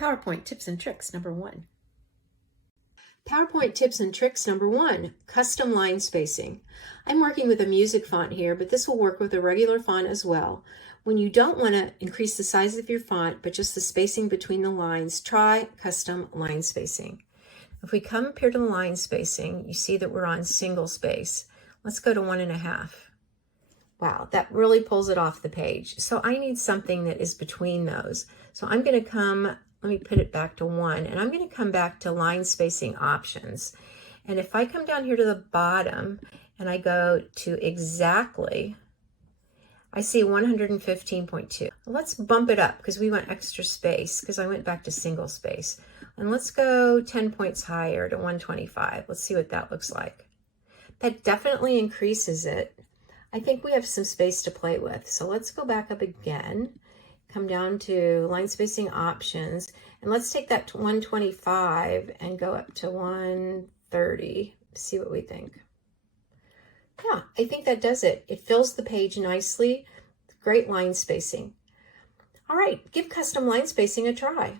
PowerPoint tips and tricks number 1. PowerPoint tips and tricks number 1, custom line spacing. I'm working with a music font here, but this will work with a regular font as well. When you don't want to increase the size of your font, but just the spacing between the lines, try custom line spacing. If we come up here to the line spacing, you see that we're on single space. Let's go to 1.5. Wow, that really pulls it off the page. So I need something that is between those. So I'm going to come, let me put it back to 1, and I'm going to come back to line spacing options. And if I come down here to the bottom and I go to exactly, I see 115.2. Let's bump it up because we want extra space because I went back to single space. And let's go 10 points higher to 125. Let's see what that looks like. That definitely increases it. I think we have some space to play with. So let's go back up again, come down to line spacing options, and let's take that to 125 and go up to 130, see what we think. Yeah, I think that does it. It fills the page nicely. Great line spacing. All right, give custom line spacing a try.